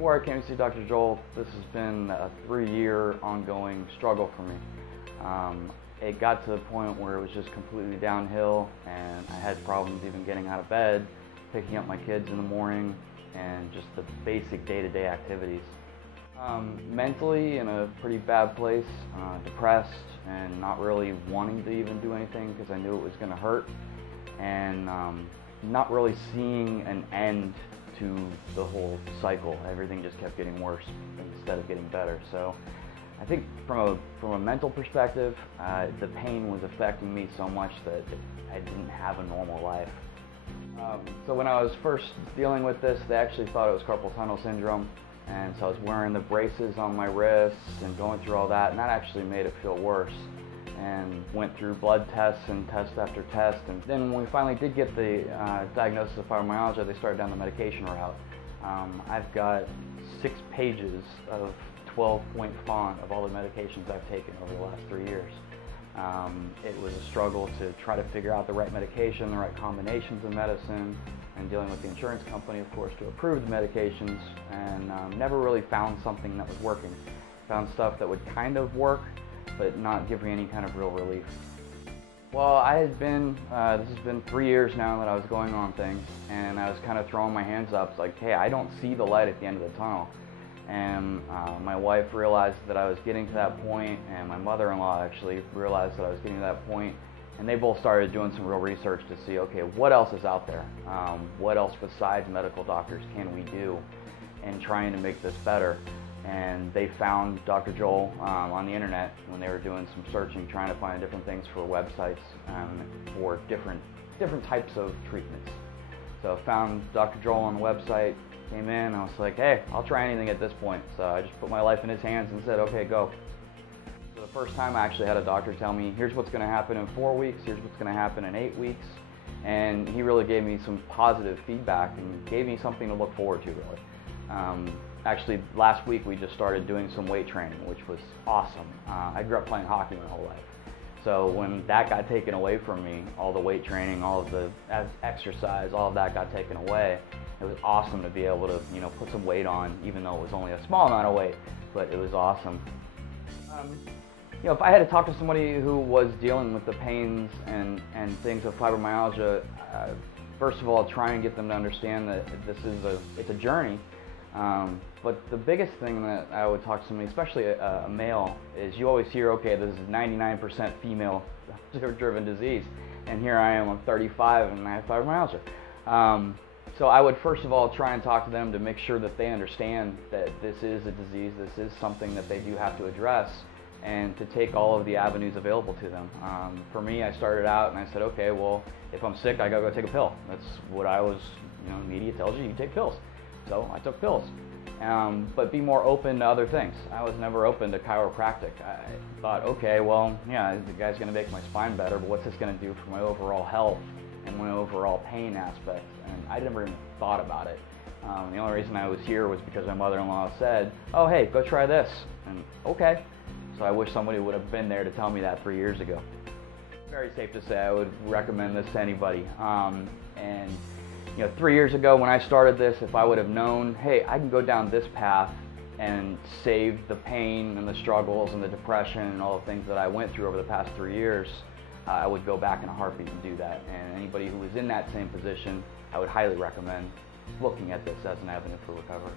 before I came to see Dr. Joel, this has been a 3-year ongoing struggle for me. It got to the point where it was just completely downhill, and I had problems even getting out of bed, picking up my kids in the morning, and just the basic day-to-day activities. Mentally in a pretty bad place, depressed, and not really wanting to even do anything because I knew it was going to hurt, and not really seeing an end to the whole cycle. Everything just kept getting worse instead of getting better. So I think from a mental perspective, the pain was affecting me so much that I didn't have a normal life. So when I was first dealing with this, they actually thought it was carpal tunnel syndrome, and so I was wearing the braces on my wrists and going through all that, and that actually made it feel worse. And went through blood tests and test after test, and then when we finally did get the diagnosis of fibromyalgia, they started down the medication route. I've got 6 pages of 12-point font of all the medications I've taken over the last 3 years. It was a struggle to try to figure out the right medication, the right combinations of medicine, and dealing with the insurance company, of course, to approve the medications, and never really found something that was working. Found stuff that would kind of work, but not give me any kind of real relief. Well, I had been, this has been 3 years now that I was going on things, and I was kind of throwing my hands up, like, hey, I don't see the light at the end of the tunnel. And my wife realized that I was getting to that point, and my mother-in-law actually realized that I was getting to that point, and they both started doing some real research to see, okay, what else is out there? What else besides medical doctors can we do in trying to make this better? And they found Dr. Joel on the internet when they were doing some searching, trying to find different things for websites for different types of treatments. So I found Dr. Joel on the website, came in, I was like, hey, I'll try anything at this point. So I just put my life in his hands and said, okay, go. So the first time I actually had a doctor tell me, here's what's going to happen in 4 weeks, here's what's going to happen in 8 weeks. And he really gave me some positive feedback and gave me something to look forward to, really. Actually, last week we just started doing some weight training, which was awesome. I grew up playing hockey my whole life. So when that got taken away from me, all the weight training, all of the exercise, all of that got taken away. It was awesome to be able to, put some weight on, even though it was only a small amount of weight, but it was awesome. If I had to talk to somebody who was dealing with the pains and things of fibromyalgia, first of all, try and get them to understand that it's a journey. But the biggest thing that I would talk to somebody, especially a male, is you always hear, okay, this is 99% female-driven disease, and here I am, I'm 35 and I have fibromyalgia. So I would first of all try and talk to them to make sure that they understand that this is a disease, this is something that they do have to address, and to take all of the avenues available to them. For me, I started out and I said, okay, well, if I'm sick, I gotta go take a pill. That's what I was, the media tells you take pills. So I took pills. But be more open to other things. I was never open to chiropractic. I thought, okay, well, yeah, the guy's gonna make my spine better, but what's this gonna do for my overall health and my overall pain aspect? And I never even thought about it. The only reason I was here was because my mother-in-law said, oh, hey, go try this. And okay. So I wish somebody would have been there to tell me that 3 years ago. Very safe to say I would recommend this to anybody. 3 years ago when I started this, if I would have known, hey, I can go down this path and save the pain and the struggles and the depression and all the things that I went through over the past 3 years, I would go back in a heartbeat and do that. And anybody who is in that same position, I would highly recommend looking at this as an avenue for recovery.